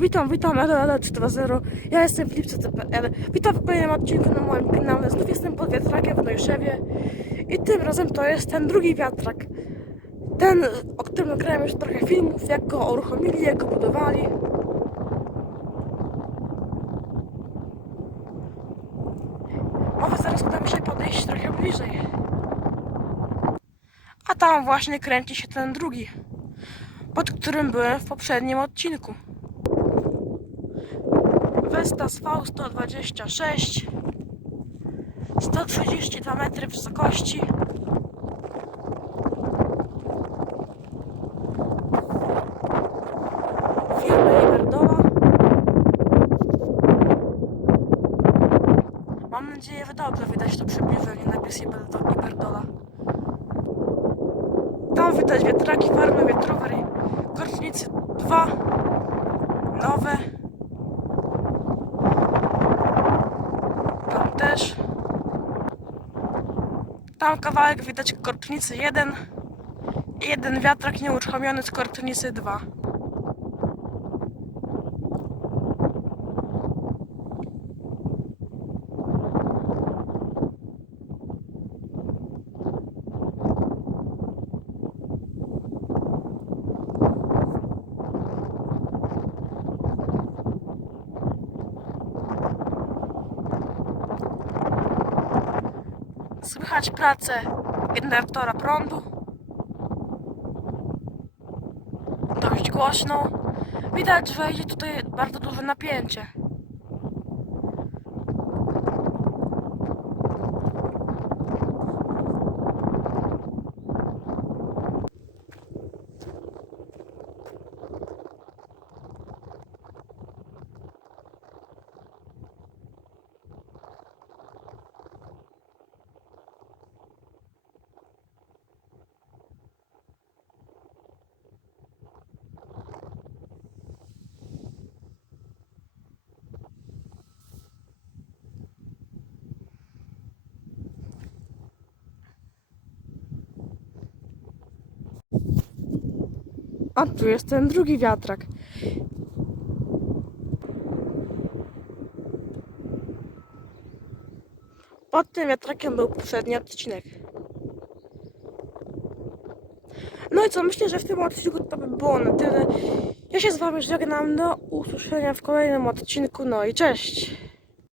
Witam, witam, LL320. Ja jestem Filip CCPL. Witam w kolejnym odcinku na moim kanale. Znów jestem pod wiatrakiem w Dojszewie. I tym razem to jest ten drugi wiatrak. Ten, o którym nagrałem już trochę filmów, jak go uruchomili, jak go budowali. Może zaraz uda mi się podejść trochę bliżej. A tam właśnie kręci się ten drugi, pod którym byłem w poprzednim odcinku. Vestas V126 132 metry wysokości. Firmy Iberdola Mam nadzieję, że dobrze widać to przybliżenie. Napis Iberdo- Iberdola Tam widać wiatraki farmy wiatrowej. Korcznicy 2 nowe Tam też. Tam kawałek widać korcznicy 1 i jeden wiatrak nieuruchomiony z korcznicy 2. Słychać pracę generatora prądu. Dość głośno. Widać, że idzie tutaj bardzo duże napięcie. A tu jest ten drugi wiatrak. Pod tym wiatrakiem był poprzedni odcinek. No i co, myślę, że w tym odcinku to by było na tyle. Ja się z wami żegnam, do usłyszenia w kolejnym odcinku, no i cześć!